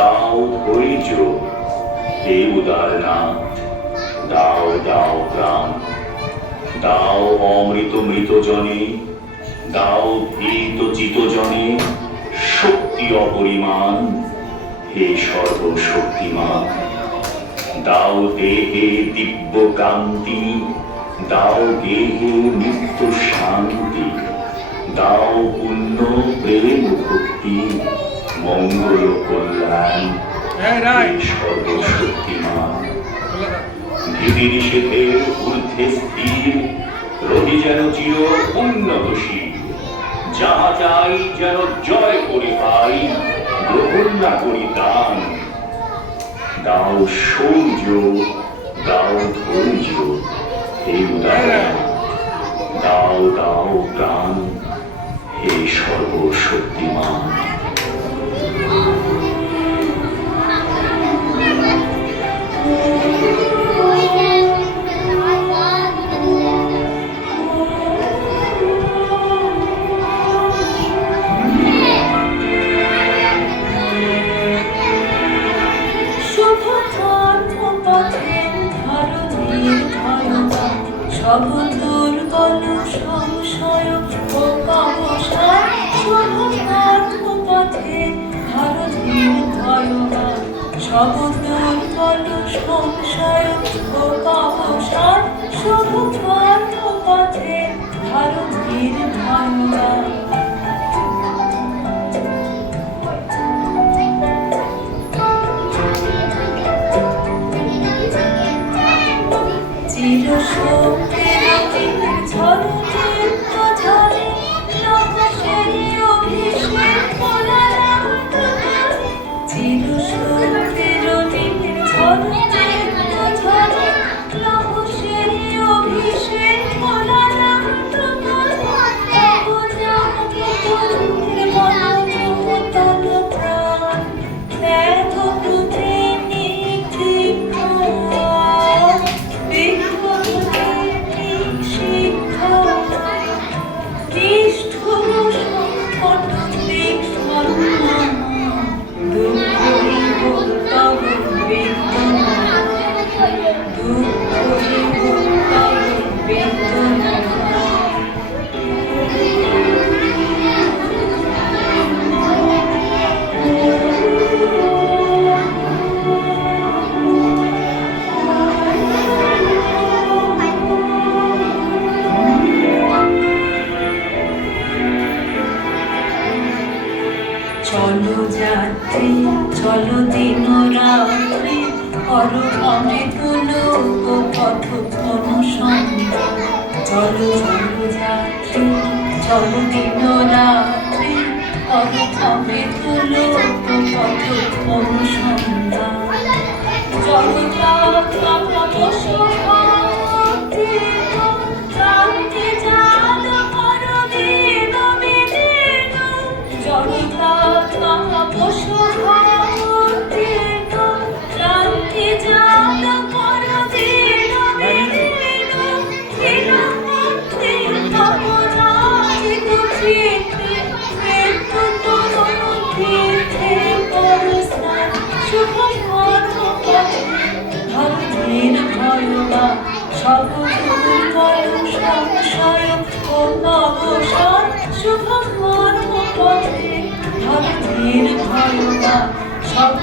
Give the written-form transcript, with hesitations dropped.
দাও ধৈর্য হে উদারনাথ, দাও দাও প্রাণ, দাও অমৃত মৃত জনে, দাও ভীত চিত জনে শক্তি অপরিমাণ, হে সর্বশক্তিমান। দাও দেহে দিব্য কান্তি, দাও গেহে নিত্য শান্তি, দাও পুণ্য প্রেম ভক্তি, মঙ্গল কল্যাণ, হে সর্বশক্তিমান। বিধি নিষেধের ঊর্ধ্বে স্থির রবি যেন চির উন্নতশীল, যাহা চাই যেন জয় করে পাই, গ্রহণ না করি দান। দাও শৌর্য, দাও ধৈর্য হে উদারনাথ, দাও দাও প্রাণ, হে সর্বশক্তিমান। সব দুর্বল সংশয় ও পাবসার, শুভ কর্মপথে ভারতীর ভয়বান। সব দুর্বল সংশয় ও পাবসার, শুভ কর্মপথে ভারতীর ভয়বান। চলো যাত্রী চলো দিন রাত্রি, করো অমৃত লোক পথ অনুসন্ধান। চলো চলো যাত্রী চলো দিন রাত্রি, করো অমৃত লোক পথ অনুসন্ধান। চলো সব দুর্বল সংশয় ও পাবসার, শুভ কর্মপথে ভারতীর ভয়বান। সব